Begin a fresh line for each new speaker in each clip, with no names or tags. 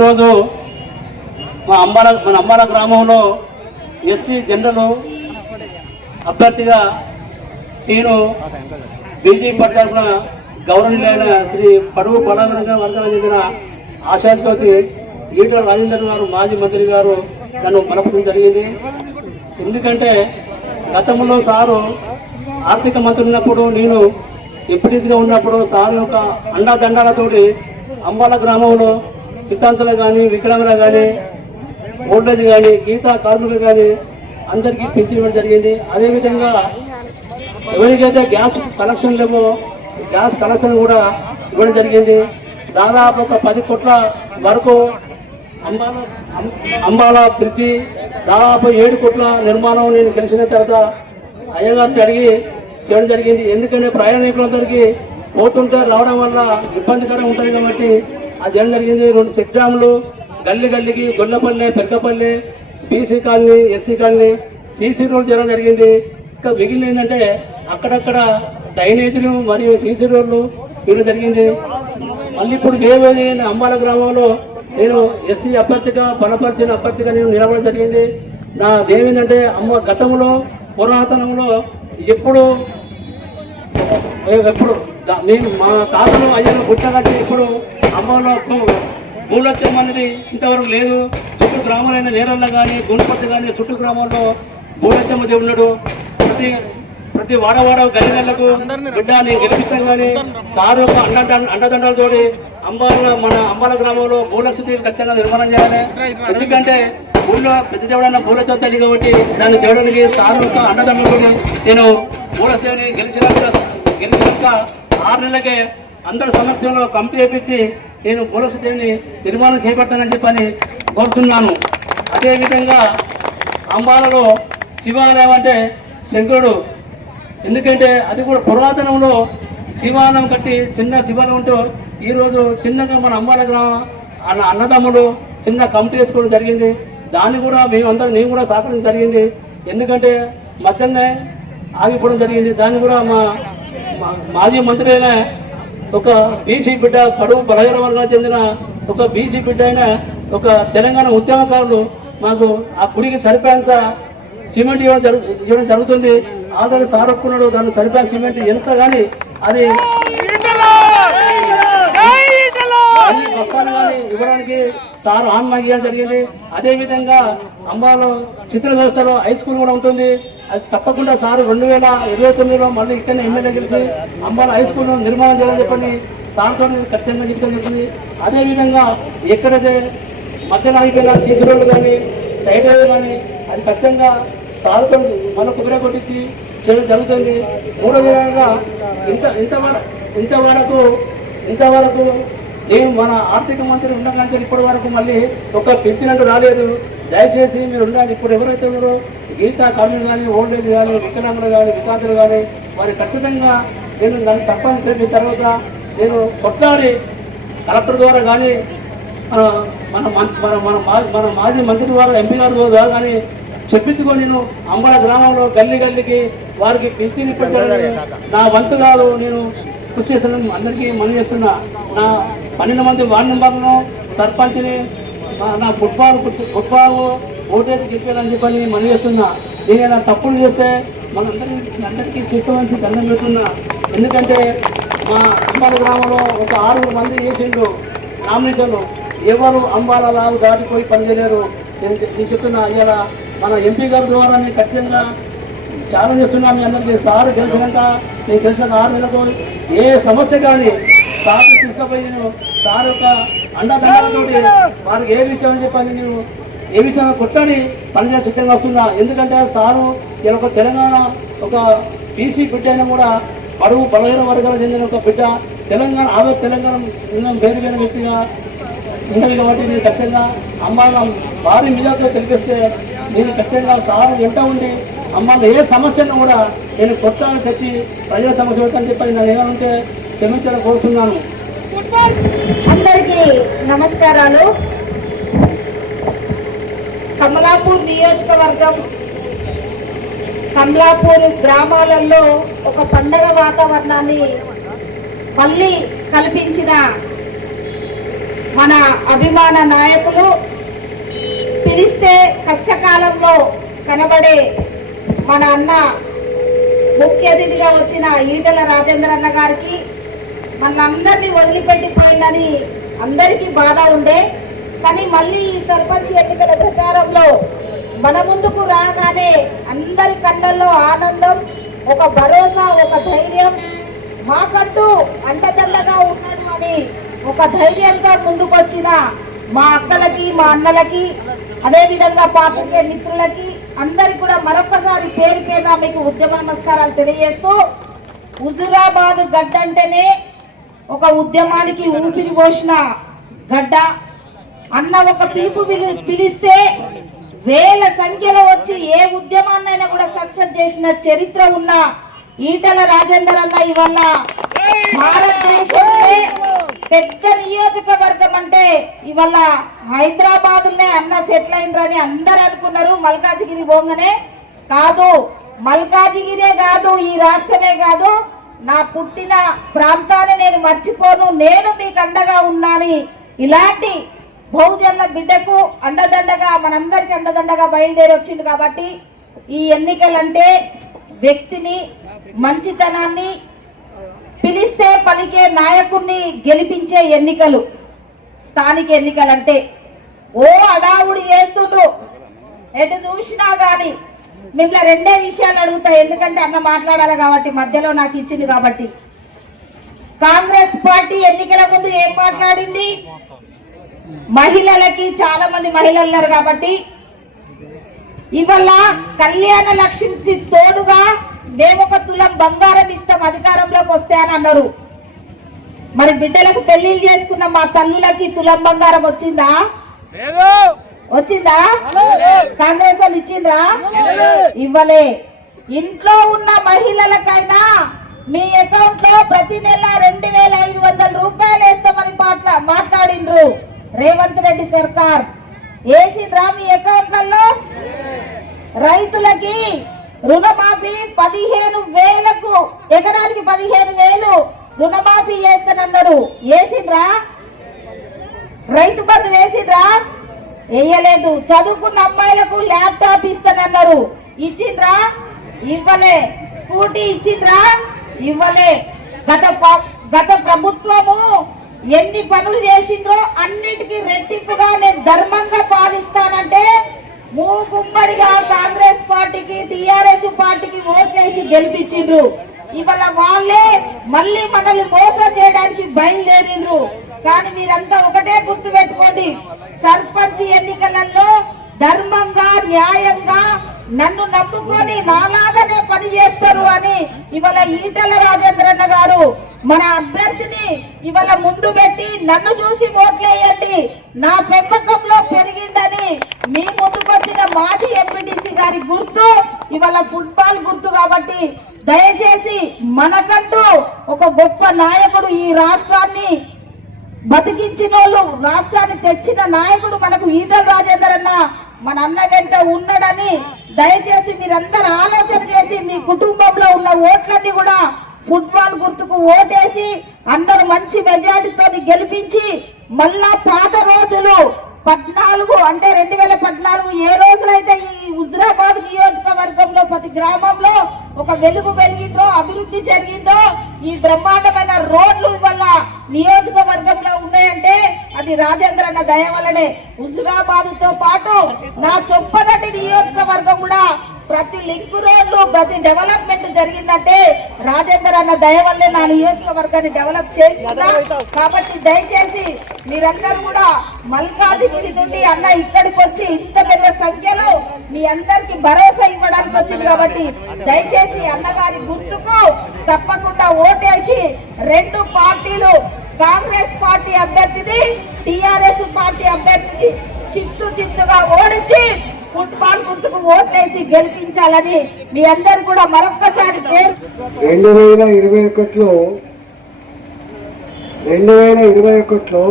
ఈరోజు మా అంబాల మన అంబాల గ్రామంలో ఎస్సీ జనరల్ అభ్యర్థిగా నేను బీజేపీ తరఫున గౌరవనీయులైన శ్రీ పడుగు పడాలంగా వర్గాలకు చెందిన ఆశాజ్యోతి ఈటల రాజేందర్ గారు మాజీ మంత్రి గారు నన్ను మలపడం జరిగింది. ఎందుకంటే గతంలో సారు ఆర్థిక మంత్రి ఉన్నప్పుడు నేను ఎంపీటీసీగా ఉన్నప్పుడు సార్ యొక్క అండాదండాలతోటి అంబాల గ్రామంలో వితాంతులు కానీ వికలాంగులు కానీ ఓల్డేజ్ కానీ గీతా కార్మికులు కానీ అందరికీ పెంచడం జరిగింది. అదేవిధంగా ఎవరికైతే గ్యాస్ కనెక్షన్ లేవో గ్యాస్ కనెక్షన్ కూడా ఇవ్వడం జరిగింది. దాదాపు ఒక పది కోట్ల వరకు అంబాలా అం- బ్రిడ్జి దాదాపు ఏడు కోట్ల నిర్మాణం నేను గెలిచిన తర్వాత అయ్యగారిని అడిగి చేయడం జరిగింది. ఎందుకంటే ప్రయాణికులందరికీ పోతుంటే రావడం వల్ల ఇబ్బందికరంగా ఉంటుంది కాబట్టి అది చేయడం జరిగింది? రెండు చెక్ డ్యాములు గల్లి గల్లికి Gollapalle Peddapalle BC colony SC colony CC road జరగడం జరిగింది. ఇంకా మిగిలిన ఏంటంటే అక్కడక్కడ డ్రైనేజీలు మరియు సీసీ రోడ్లు ఇవ్వడం జరిగింది. మళ్ళీ ఇప్పుడు దేవేది అంబాల గ్రామంలో నేను ఎస్సీ అభ్యర్థిగా బలపరిచిన అభ్యర్థిగా నేను నిలబడడం జరిగింది. నా దేవేందంటే అమ్మ గతంలో పురాతనంలో ఎప్పుడు ఎప్పుడు నేను మా తాతలు అయ్యను గుట్టగట్టి ఇప్పుడు అమ్మలో మూడు లక్షల మంది ఇంతవరకు లేదు. చుట్టూ గ్రామాలైన నేరల్లో కానీ గుండపతి కానీ చుట్టూ గ్రామాల్లో మూడు లక్షల ఉన్నాడు. ప్రతి ప్రతి వాడవాడ గల్లీలకు బిడ్డ నేను గెలిపిస్తాను కానీ సార్ అండ అండదండలతో అంబాల మన అంబాల గ్రామంలో లక్షల ఖచ్చితంగా నిర్మాణం చేయాలి. ఎందుకంటే ఊళ్ళో పెద్ద దేవుడన్న మూల చదువుతాడు కాబట్టి దాన్ని చేయడానికి సార్ అండదండలతో నేను మూల సేవని గెలిచినాక గెలిచినాక ఆరు నెలలకే అందరి సమక్షంలో కంపెనీ చేపించి నేను మూలదేవిని నిర్మాణం చేపట్టానని చెప్పని కోరుతున్నాను. అదేవిధంగా అంబాలలో శివాలయం అంటే శంకరుడు. ఎందుకంటే అది కూడా పురాతనంలో శివాలయం కట్టి చిన్న శివాలయం ఉంటూ ఈరోజు చిన్నగా మన అంబాల గ్రామం అన్న అన్నదమ్ముడు చిన్న కమిటీ వేసుకోవడం జరిగింది. దాన్ని కూడా మేమందరం నేను కూడా సహకరించడం జరిగింది. ఎందుకంటే మధ్యనే ఆగిపోవడం జరిగింది. దాన్ని కూడా మా- మాజీ మంత్రి అయిన ఒక బీసీ బిడ్డ పడుగు బలహీన వర్గాలకు చెందిన ఒక బీసీ బిడ్డ అయిన ఒక తెలంగాణ ఉద్యమకారులు మాకు ఆ గుడికి సరిపోయేంత సిమెంట్ ఇవ్వడం జరుగు ఇవ్వడం జరుగుతుంది. ఆల్రెడీ సార్ దాన్ని సరిపోయిన సిమెంట్ ఎంత కానీ అది బస్తాలు కానీ ఇవ్వడానికి సార్ ఆన్ ఇవ్వడం జరిగింది. అదేవిధంగా అంబాలో చిత్ర వ్యవస్థలో హై స్కూల్ కూడా ఉంటుంది. అది తప్పకుండా సార్ రెండు వేల ఇరవై తొమ్మిదిలో మళ్ళీ ఇక్కడ ఎమ్మెల్యే గెలిచి అంబాల హై స్కూల్ నిర్మాణం చేయాలని చెప్పండి. సార్తో ఖచ్చితంగా చెప్తాను చెప్పింది అదేవిధంగా ఎక్కడైతే మధ్యలో అయిపోయిన సీసీ రోడ్లు కానీ సైడ్ రోడ్లు కానీ అది ఖచ్చితంగా సార్తో మన కుదిర కొట్టించి చేయడం జరుగుతుంది. మూడో విధంగా ఇంత ఇంతవరకు ఇంతవరకు ఇంతవరకు ఏం మన ఆర్థిక మంత్రి ఉండగానే ఇప్పటి వరకు మళ్ళీ ఒక పెంచినట్టు రాలేదు. దయచేసి మీరు ఉండాలి ఇప్పుడు ఎవరైతే ఉన్నారో గీతా కమ్యూన్ కానీ ఓల్డ్ ఏజ్ కానీ వికలాంగులు కానీ వికాసులు కానీ వారి ఖచ్చితంగా నేను దాన్ని తప్పని చెప్పిన తర్వాత నేను కొట్లాడి కలెక్టర్ ద్వారా కానీ మన మన మన మా- మన మాజీ మంత్రి ద్వారా ఎంపీ గారి ద్వారా కానీ చెప్పించుకొని నేను అంబల గ్రామంలో గల్లి గల్లికి వారికి పింఛన్ ఇప్పించాలని నా వంతు కాదు నేను కృషి చేస్తున్నాను. అందరికీ మనం చేస్తున్నా. నా పన్నెండు మంది వార్డు మెంబర్లను సర్పంచ్ని నా- ఫుట్బాల్ ఫుట్బాల్ ఓటేసి చెప్పాలని చెప్పని మనం చేస్తున్నా. నేను ఏదైనా తప్పులు చేస్తే మనందరికీ అందరికీ శిస్తమంచి దండం పెడుతున్నా. ఎందుకంటే మా అంబాల గ్రామంలో ఒక ఆరుగురు మంది చేసిండు నామినేషన్లు ఎవరు అంబాల లాగు దాటిపోయి పనిచేయలేరు నేను నేను చెప్తున్నా ఇలా మన ఎంపీ గారి ద్వారా నేను ఖచ్చితంగా ఛాలెంజ్ చేస్తున్నాను మీ అందరికీ. సార్ గెలిచినాక నేను గెలిచిన ఆరు నెలలకు ఏ సమస్య కానీ సార్ తీసుకుపోయి నేను సార్ యొక్క అండదండలతోటి వారికి ఏ విషయం చెప్పండి నేను ఏ విషయం కొట్టని పనిచేసే సిద్ధంగా వస్తున్నా ఎందుకంటే సారు ఇలా ఒక తెలంగాణ ఒక బీసీ బిడ్డ అయినా కూడా బడుగు బలహీన వర్గాలకు చెందిన ఒక బిడ్డ. తెలంగాణ ఆదో తెలంగాణ ఉన్న వేరు వేరు వ్యక్తిగా ఉన్నది కాబట్టి నేను ఖచ్చితంగా అమ్మాయిల భారీ మీడియాతో తెలిపిస్తే నేను ఖచ్చితంగా సారు వెంట ఉండి అమ్మాయిలు ఏ సమస్యను కూడా నేను కొత్తగా తెచ్చి ప్రజల సమస్య పెట్టని చెప్పి నేను ఏమంటే క్షమించడం కోరుతున్నాను.
అందరికీ నమస్కారాలు. కమలాపూర్ నియోజకవర్గం కమలాపూర్ గ్రామాలలో ఒక పండగ వాతావరణాన్ని మళ్ళీ కల్పించిన మన అభిమాన నాయకులు. పిలిస్తే కష్టకాలంలో కనబడే మన అన్న ముఖ్య అతిథిగా వచ్చిన ఈటల రాజేంద్ర అన్న గారికి మనందరినీ వదిలిపెట్టిపోయిందని అందరికీ బాధ ఉండే. కానీ మళ్ళీ ఈ సర్పంచ్ ఎన్నికల ప్రచారంలో మన ముందుకు రాగానే అందరి కళ్ళల్లో ఆనందం ఒక భరోసా ఒక ధైర్యం. మాకంటూ అండదండగా ఉన్నాడు అని ఒక ధైర్యంగా ముందుకొచ్చిన మా అక్కలకి మా అన్నలకి అదేవిధంగా పాత్రికే మిత్రులకి అందరికి కూడా మరొకసారి పేరు మీకు ఉద్యమ నమస్కారాలు తెలియజేస్తూ హుజురాబాద్ గడ్డంటేనే ఒక ఉద్యమానికి ఊపిరి పోసిన గడ్డ అన్న ఒక పిలుపు పిలి- పిలిస్తే వేల సంఖ్యలో వచ్చి ఏ ఉద్యమాన్నైనా కూడా సక్సెస్ చేసిన చరిత్ర ఉన్న ఈటల రాజేందర్ అన్న ఇవల్ల భారతదేశంలో పెద్ద నియోజకవర్గం అంటే ఇవాళ హైదరాబాద్ అన్న సెటిల్ అయినరని అందరు అనుకున్నారు. మల్కాజిగిరి పోగానే కాదు. మల్కాజిగిరే కాదు ఈ రాష్ట్రమే కాదు. నా పుట్టిన ప్రాంతాన్ని నేను మర్చిపోను. నేను మీకు అండగా ఉన్నాని ఇలాంటి బహుజన్ల బిడ్డకు అండదండగా మనందరికి అండదండగా బయలుదేరి వచ్చింది కాబట్టి ఈ ఎన్నికలంటే వ్యక్తిని మంచితనాన్ని పిలిస్తే పలికే నాయకుడిని గెలిపించే ఎన్నికలు స్థానిక ఎన్నికలంటే. ఓ అడావుడి చేస్తుండ్రు. ఎటు చూసినా కానీ మిమ్మల్ని రెండే విషయాలు అడుగుతా ఎందుకంటే అన్న మాట్లాడాలి కాబట్టి మధ్యలో నాకు ఇచ్చింది కాబట్టి. కాంగ్రెస్ పార్టీ ఎన్నికల ముందు ఏం మాట్లాడింది? మహిళలకి చాలా మంది మహిళలు ఉన్నారు కాబట్టి. ఇవాళ కళ్యాణ లక్ష్మికి తోడుగా మేము ఒక తులం బంగారం ఇస్తాం అధికారంలోకి వస్తే అని అన్నారు. మరి బిడ్డలకు పెళ్ళిళ్ళు చేసుకున్న మా తల్లులకి తులం బంగారం వచ్చిందా? వచ్చిందా? కాంగ్రెస్ వాళ్ళు ఇచ్చిండ్రా? ఇవ్వలే. ఇంట్లో ఉన్న మహిళలకైనా మీ అకౌంట్లో ప్రతి నెల రెండు వేల ఐదు వందల రూపాయలు వేస్తామని మాట్లా మాట్లాడిండ్రు. రేవంత్ రెడ్డి సర్కార్. వేసిండ్రా మీ అకౌంట్లలో? రైతులకి రుణమాఫీ పదిహేను వేలకు ఎకరానికి పదిహేను వేలు రుణమాఫీ చేస్తానన్నారు వేసిండ్రా? రైతు బంధు వేసిండ్రా? వేయలేదు. చదువుకున్న అమ్మాయిలకు ల్యాప్టాప్ ఇస్తానన్నారు. ఇచ్చిండ్రా? ఇవ్వలే. స్కూటీ ఇచ్చిండ్రా? ఇవ్వలే. గత గత ప్రభుత్వము ఎన్ని పనులు చేసిండ్రో అన్నిటికీ రెట్టింపుగా నేను ధర్మంగా పాలిస్తానంటే మూగుమ్మడిగా కాంగ్రెస్ పార్టీకి టిఆర్ఎస్ పార్టీకి ఓట్లేసి గెలిపించిండ్రు. ఇవాళ వాళ్ళే మళ్ళీ మనల్ని మోసం చేయడానికి బయలుదేరిండ్రు. కానీ మీరంతా ఒకటే గుర్తు పెట్టుకోండి. సర్పంచ్ ఎన్నికలలో ధర్మంగా న్యాయంగా నన్ను నమ్ముకొని నాలాగానే పని చేస్తారు అని ఇవాళ ఈటల రాజేంద్రన్న గారు మన అభ్యర్థిని ఇవాళ ముందు పెట్టి నన్ను చూసి ఓట్లేయండి. నా పెంపకంలో పెరిగిందని మీ ముందుకొచ్చిన మాజీ ఎంపీటీసీ గారి గుర్తు ఇవాళ ఫుట్బాల్ గుర్తు కాబట్టి దయచేసి మనకంటూ ఒక గొప్ప నాయకుడు ఈ రాష్ట్రాన్ని బతికించిన వాళ్ళు రాష్ట్రాన్ని తెచ్చిన నాయకుడు మనకు ఈటల రాజేందర్ అన్న మన అన్న వెంట ఉన్నాడని దయచేసి మీరందరూ ఆలోచన చేసి మీ కుటుంబంలో ఉన్న ఓట్లన్నీ కూడా ఫుట్బాల్ గుర్తుకు ఓటేసి అందరూ మంచి మెజార్టీతో గెలిపించి మళ్ళా పాత రోజులు పద్నాలుగు అంటే రెండు వేల పద్నాలుగు ఏ రోజులైతే ఈ హుజరాబాద్ నియోజకవర్గంలో ప్రతి గ్రామంలో ఒక వెలుగు వెలిగిందో అభివృద్ధి జరిగిందో ఈ బ్రహ్మాండమైన రోడ్లు వల్ల నియోజకవర్గంలో ఉన్నాయంటే అది రాజేంద్ర అన్న దయ వల్లనే హుజరాబాద్తో పాటు నా చొప్పదటి నియోజకవర్గం కూడా ప్రతి లింక్ రోడ్లు ప్రతి డెవలప్మెంట్ జరిగిందంటే రాజేందర్ అన్న దయ వల్లే నా నియోజకవర్గాన్ని డెవలప్ చేస్తున్నా కాబట్టి దయచేసి మీరందరూ కూడా మల్కాజిగిరి నుండి అన్న ఇక్కడికి వచ్చి ఇంత పెద్ద సంఖ్యలో మీ అందరికి భరోసా ఇవ్వడానికి వచ్చింది కాబట్టి దయచేసి అన్నగారి గుర్తుకు తప్పకుండా ఓటేసి రెండు పార్టీలు కాంగ్రెస్ పార్టీ అభ్యర్థిని టిఆర్ఎస్ పార్టీ అభ్యర్థిని చిత్తు చిత్తుగా ఓడించి ఓట్లేసి గెలిపించాలని మీ అందరు కూడా మరొక్కసారి
రెండు వేల ఇరవై ఒకటిలో రెండు వేల ఇరవై ఒకటిలో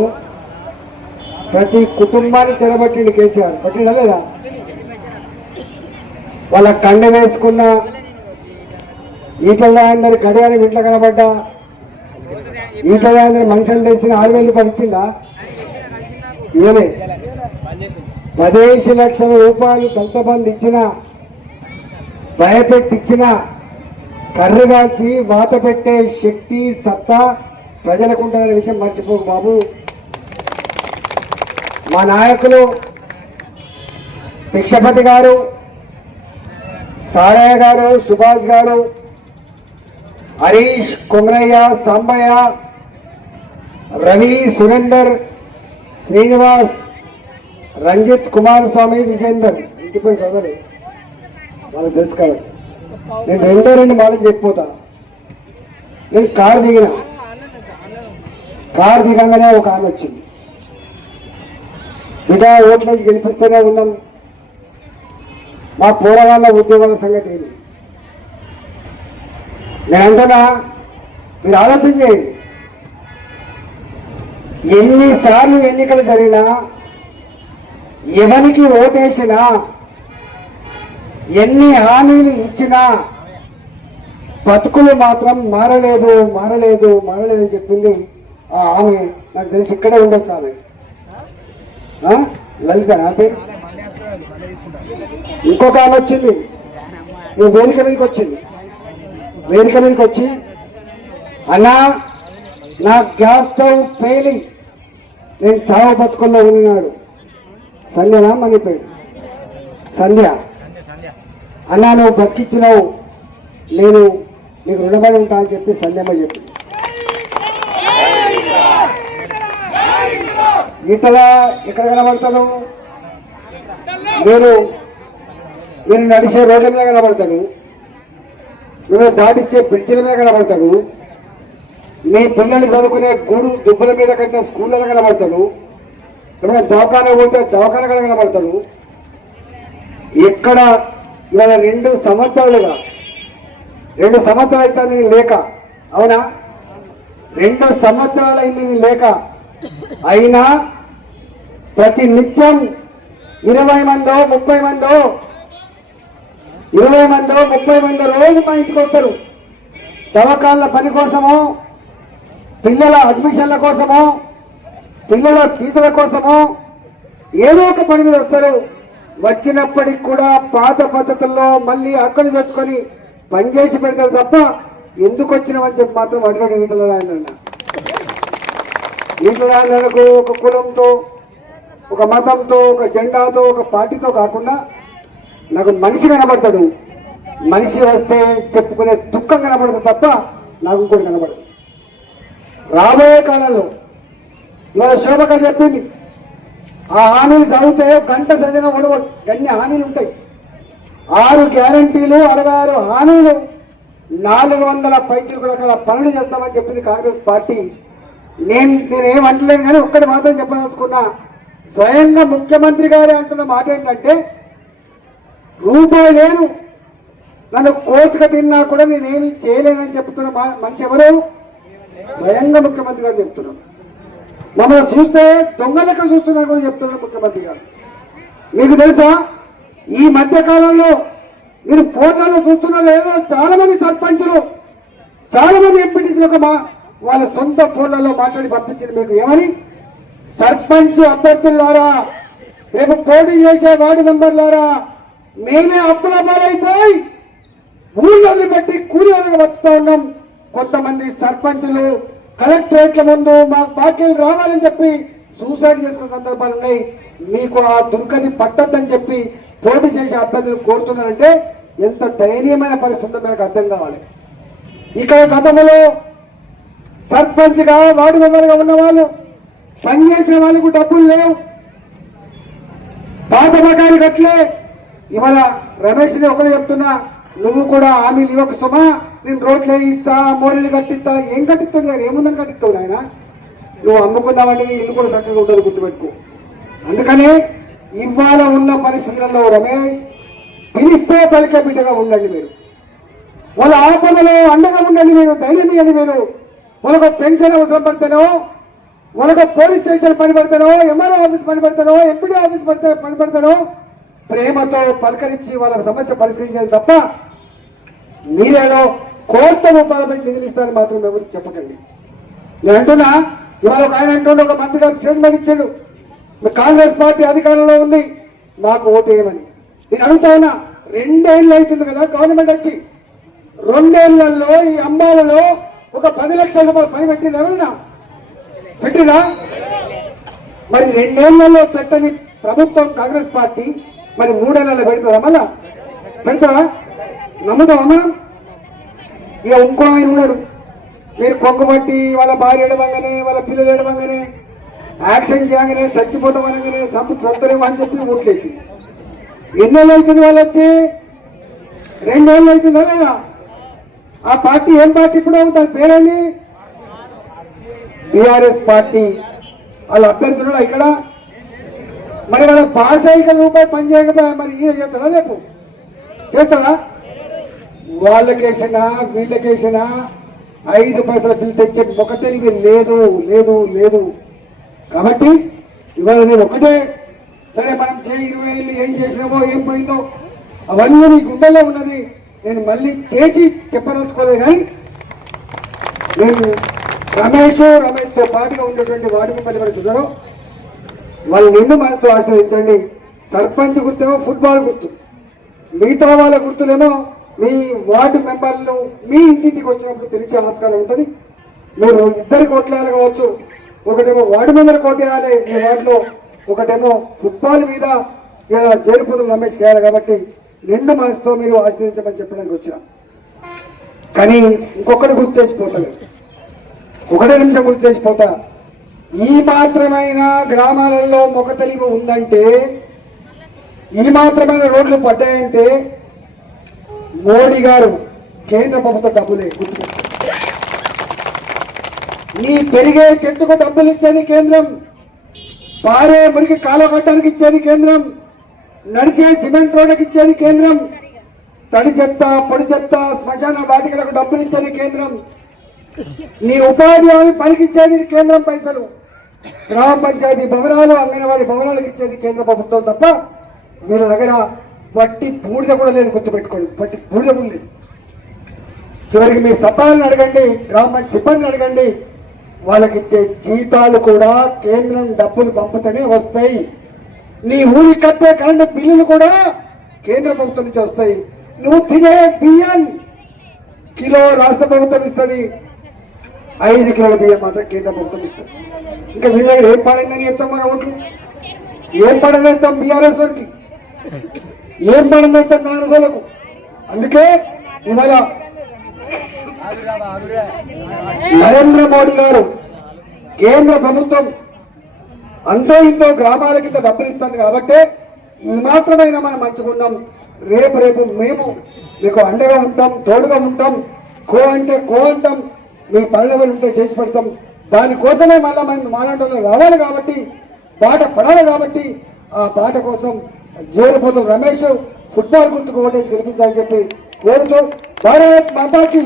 ప్రతి కుటుంబాన్ని చెరబట్టిండు కేసీఆర్. పట్టిండా లేదా? వాళ్ళ కండ వేసుకున్న ఈటల అందరి గడియారం ఇంట్లో కనబడ్డా? ఈటల అందరి మనుషులు తెచ్చిన ఆరు వేలు పరిచిందా ఇవ్వలే. పదిహేను లక్షల రూపాయలు దళిత బంధు ఇచ్చిన భయపెట్టించిన కర్రు కాల్చి వాత పెట్టే శక్తి సత్తా ప్రజలకు ఉంటుందనే విషయం మర్చిపోకు బాబు. మా నాయకులు భిక్షపతి గారు సారయ్య గారు సుభాష్ గారు హరీష్ కుమరయ్య సాంబయ్య రవి సురేందర్ శ్రీనివాస్ రంజిత్ కుమారస్వామి విజేందర్. ఇంటిపై సోదరి వాళ్ళకి తెలుసు కాబట్టి. నేను రెండో రెండు మాటలు చెప్పిపోతా. నేను కారు దిగిన. కారు దిగంగానే ఒక ఆమె వచ్చింది. బిడ్డ ఓట్లేసి గెలిపిస్తూనే ఉన్నాం. మా పూర్వవాళ్ళ ఉద్యోగాల సంగతి ఏంటి నేను అంటున్నా మీరు ఆలోచన చేయండి. ఎన్నిసార్లు ఎన్నికలు జరిగినా ఎవరికి ఓటేసినా ఎన్ని హామీలు ఇచ్చినా బతుకులు మాత్రం మారలేదు మారలేదు మారలేదు అని చెప్పింది ఆ ఆమె. నాకు తెలిసి ఇక్కడే ఉండొచ్చు ఆమె. లలిత నా పేరు? ఇంకొక ఆమె వచ్చింది. నువ్వు వేదిక మీదకి వచ్చింది. వేదిక మీదకి వచ్చి అన్నా నా గ్యాస్ స్టవ్ ఫెయిలింగ్ నేను చావ బతుకుల్లో ఉన్నాడు సంధ్యనా? మణిపోయి సంధ్య. అన్నా నువ్వు బతికిచ్చినావు. నేను నీకు రుణపడి ఉంటా అని చెప్పి సంధ్యమ్మ చెప్పి ఇంతలా ఎక్కడ కనబడతాను? నేను నేను నడిచే రోడ్ల మీద కనబడతాడు నువ్వు దాటిచ్చే బ్రిడ్జిల మీద కనబడతాడు నీ పిల్లల్ని చదువుకునే గూడు దుబ్బల మీద కట్టిన స్కూళ్ళలో కనబడతాడు ఎప్పుడైనా దవాఖాన పోతే దవాఖాన కూడా కనబడతాడు? ఎక్కడ ఇవాళ రెండు సంవత్సరాలుగా రెండు సంవత్సరాలు అయితే నేను లేక అవునా? రెండు సంవత్సరాలు అయింది నేను లేక అయినా ప్రతి నిత్యం ఇరవై మందో ముప్పై మందో ఇరవై మందో ముప్పై మందో రోజు మా ఇంటికి వస్తారు. దవాఖాన్ల పని కోసమో పిల్లల అడ్మిషన్ల కోసమో పిల్లల ఫీజుల కోసము ఏదో ఒక పని మీద వస్తారు. వచ్చినప్పటికి కూడా పాత పద్ధతుల్లో మళ్ళీ అక్కడ తెచ్చుకొని పనిచేసి పెడతారు తప్ప ఎందుకు వచ్చినామని చెప్పి మాత్రం అటువంటి వీటిలో ఆయన వీటిలో ఒక కులంతో ఒక మతంతో ఒక జెండాతో ఒక పార్టీతో కాకుండా నాకు మనిషి కనబడతాడు. మనిషి వస్తే చెప్పుకునే దుఃఖం కనబడదు తప్ప నాకు ఇంకోటి కనబడదు. రాబోయే కాలంలో ఇవాళ శోభక చెప్పింది ఆ హామీలు చదివితే గంట చదివిన కూడా అన్ని హామీలు ఉంటాయి? ఆరు గ్యారంటీలు అరవై ఆరు హామీలు. నాలుగు వందల పైసలు కూడా అక్కడ పనులు చేస్తామని చెప్పింది కాంగ్రెస్ పార్టీ. నేను నేను అంటలేను కానీ ఒక్కటి మాత్రం చెప్పదలుచుకున్నా. స్వయంగా ముఖ్యమంత్రి గారే అంటున్న మాట ఏంటంటే రూపాయి లేను. నన్ను కోసుక తిన్నా కూడా నేనేమి చేయలేనని చెప్తున్న మా- మనిషి ఎవరు? స్వయంగా ముఖ్యమంత్రి గారు చెప్తున్నాను మమ్మల్ని చూస్తే దొంగ లెక్క చూస్తున్నారు కూడా చెప్తున్నారు ముఖ్యమంత్రి గారు. మీకు తెలుసా? ఈ మధ్య కాలంలో మీరు ఫోటోలో చూస్తున్నారు లేదో చాలా మంది సర్పంచులు చాలా మంది ఎంపీటీసీలు ఒక మా వాళ్ళ సొంత ఫోన్లలో మాట్లాడి పంపించింది మీకు ఏమని సర్పంచ్ అభ్యర్థులారా రేపు పోటీ చేసే వార్డు మెంబర్లారా మేమే అప్పుల పాలైపోయి ఊళ్ళని బట్టి కూలి వాళ్ళని ఉన్నాం. కొంతమంది సర్పంచులు కలెక్టరేట్ల ముందు మాకు బాకీలు రావాలని చెప్పి సూసైడ్ చేసుకున్న సందర్భాలు ఉన్నాయి. మీకు ఆ దుర్గతి పట్టద్దని చెప్పి పోటీ చేసే అభ్యర్థులు కోరుతున్నారంటే ఎంత దయనీయమైన పరిస్థితి మనకు అర్థం కావాలి. ఇక్కడ గతంలో సర్పంచ్గా వార్డు మెంబర్గా ఉన్న వాళ్ళు పనిచేసిన వాళ్ళకు డబ్బులు లేవు. పాత బకాయిలు కట్లే ఇవాళ రమేష్ని ఒకటి చెప్తున్నా నువ్వు కూడా హామీలు ఇవ్వక సుమా. నేను రోడ్లు వేయిస్తా మోరీలు కట్టిస్తా ఏం కట్టిస్తావు నేను ఏముందని కట్టిస్తావు ఆయన నువ్వు అమ్ముకుందామంటే నీ ఇల్లు కూడా చక్కగా ఉండదు గుర్తుపెట్టుకో. అందుకని ఇవాళ ఉన్న పరిస్థితులలో రమేష్ పిలిస్తే పలికే బిడ్డగా ఉండండి మీరు. వాళ్ళ ఆపదలో అండగా ఉండండి మీరు ధైర్యం ఇవ్వండి మీరు. వాళ్ళకు పెన్షన్ అవసరం పడితేనో వాళ్ళకు పోలీస్ స్టేషన్ పని పెడతానో ఎంఆర్ఓ ఆఫీస్ పని పెడతానో ఎంపీడీ ఆఫీస్ పడితే పనిపెడతానో ప్రేమతో పలకరించి వాళ్ళ సమస్య పరిష్కరించాలి తప్ప మీరేదో కోట్ల రూపాయల పెట్టి నిధులిస్తారని మాత్రం ఎవరికి చెప్పకండి. నేను అంటున్నా ఇవాళ ఒక ఆయన అంటుండే ఒక మంత్రి గారు స్టేట్మెంట్ ఇచ్చాడు. కాంగ్రెస్ పార్టీ అధికారంలో ఉంది మాకు ఓటు వేయమని. నేను అడుగుతా ఉన్నా రెండేళ్ళు అవుతుంది కదా గవర్నమెంట్ వచ్చి. రెండేళ్ళలో ఈ అమ్మాలలో ఒక పది లక్షల రూపాయలు పని పెట్టింది ఎవరన్నా? పెట్టినా మరి రెండేళ్ళలో పెట్టని ప్రభుత్వం కాంగ్రెస్ పార్టీ మరి మూడేళ్ళలో పెడతారా మళ్ళా? పెడతారా? నమ్ముతామా మనం? ఇక ఇంకో ఆయన ఉన్నాడు. మీరు కొంగబట్టి వాళ్ళ భార్య ఎడవంగానే వాళ్ళ పిల్లలు ఎడవంగానే యాక్షన్ చేయగానే చచ్చిపోతాం అనగానే సంపు చత్తరేమో అని చెప్పి ఓట్లేదు ఎన్నేళ్ళు అవుతుంది వాళ్ళు వచ్చి? రెండేళ్ళు అవుతుందా లేదా ఆ పార్టీ ఏం పార్టీ ఇప్పుడు దాని పేరేంటి? BRS party. వాళ్ళ అభ్యర్థులు ఇక్కడ. మరి వాళ్ళ పాస్ అయ్యి రూపాయి పని చేయకపోయా? మరి ఈయన చేస్తారా రేపు? చేస్తాడా? వాళ్ళకేసినా వీళ్ళకేసినా ఐదు పైసల బిల్ తెచ్చే ఒక తెలివి లేదు లేదు లేదు. కాబట్టి ఇవాళ నేను ఒకటే సరే మనం చేయి ఇరవై ఏళ్ళు ఏం చేసినామో ఏం పోయిందో అవన్నీ నీ గుండెలో ఉన్నది. నేను మళ్ళీ చేసి చెప్పదలుచుకోలేదు కానీ నేను రమేష్ రమేష్తో పాటుగా ఉన్నటువంటి వార్డు మెంబర్లు ఎవరు చూసారో వాళ్ళు నిన్ను మనతో ఆశ్రయించండి. సర్పంచ్ గుర్తేమో ఫుట్బాల్ గుర్తు. మిగతా వాళ్ళ గుర్తులేమో మీ వార్డు మెంబర్లు మీ ఇంటింటికి వచ్చినప్పుడు తెలిసే ఆస్కారం ఉంటుంది. మీరు ఇద్దరు కోట్లేయాలి కావచ్చు ఒకటేమో వార్డు మెంబర్ కోటేయాలి మీ వార్డులో ఒకటేమో ఫుట్బాల్ మీద ఇలా జేరుపుతులు రమేష్ చేయాలి కాబట్టి రెండు మనసుతో మీరు ఆశ్రయించమని చెప్పడానికి వచ్చిన. కానీ ఇంకొకటి గుర్తు చేసిపోతాడు ఒకటే నిమిషం గుర్తు చేసిపోతా. ఈ మాత్రమైన గ్రామాలలో మొక తెలివి ఉందంటే ఈ మాత్రమైన రోడ్లు పడ్డాయంటే మోడీ గారు కేంద్ర ప్రభుత్వ డబ్బులే గుర్తు నీ పెరిగే చెట్టుకు డబ్బులు ఇచ్చేది కేంద్రం. పారే మురికి కాలగట్టానికి ఇచ్చేది కేంద్రం. నడిచే సిమెంట్ రోడ్డుకి ఇచ్చేది కేంద్రం. తడి చెత్త పొడి చెత్త శ్మశాన వాటికలకు డబ్బులు ఇచ్చేది కేంద్రం. నీ ఉపాధి హామీ పనికి ఇచ్చేది కేంద్రం పైసలు. గ్రామ పంచాయతీ భవనాలు అంగన్వాడీ భవనాలకు ఇచ్చేది కేంద్ర ప్రభుత్వం తప్ప వీళ్ళ దగ్గర వట్టి బూడిద కూడా లేదు గుర్తుపెట్టుకోండి వట్టి బూడిద కూడా లేదు చివరికి మీ సభ్యులను అడగండి గ్రామ పంచాయతీ సిబ్బందిని అడగండి. వాళ్ళకి ఇచ్చే జీతాలు కూడా కేంద్రం డబ్బులు పంపుతూనే వస్తాయి. నీ ఊరి కట్టే కరెంటు బిల్లులు కూడా కేంద్ర ప్రభుత్వం నుంచి వస్తాయి. నువ్వు తినే బియ్యం కిలో రాష్ట్ర ప్రభుత్వం ఇస్తుంది. ఐదు కిలోల బియ్యం మాత్రం కేంద్ర ప్రభుత్వం ఇస్తుంది. ఇంకా వీళ్ళ దగ్గర ఏం పడిందని చెప్తాం మన ఓట్లు? ఏం పడని చెప్తాం బీఆర్ఎస్ వారికి ఏం పడిందంత చెప్తాం అందుకే ఇవాళ నరేంద్ర మోడీ గారు కేంద్ర ప్రభుత్వం అంతో ఇంతో గ్రామాలకి కింద డబ్బులు ఇస్తుంది కాబట్టి ఈ మాత్రమైనా మనం మంచుకున్నాం రేపు రేపు మేము మీకు అండగా ఉంటాం తోడుగా ఉంటాం. కో అంటే కో అంటాం. మీ పనులు ఉంటే చేసి పెడతాం. దానికోసమే మళ్ళీ మనం మాలాంటి రావాలి కాబట్టి పాట పడాలి కాబట్టి ఆ పాట కోసం జోరుపోతున్న రమేష్ ఫుట్బాల్ గుర్తుకు ఓటేసి గెలిపించాలని చెప్పి కోరుతూ భారత్ మాతాకి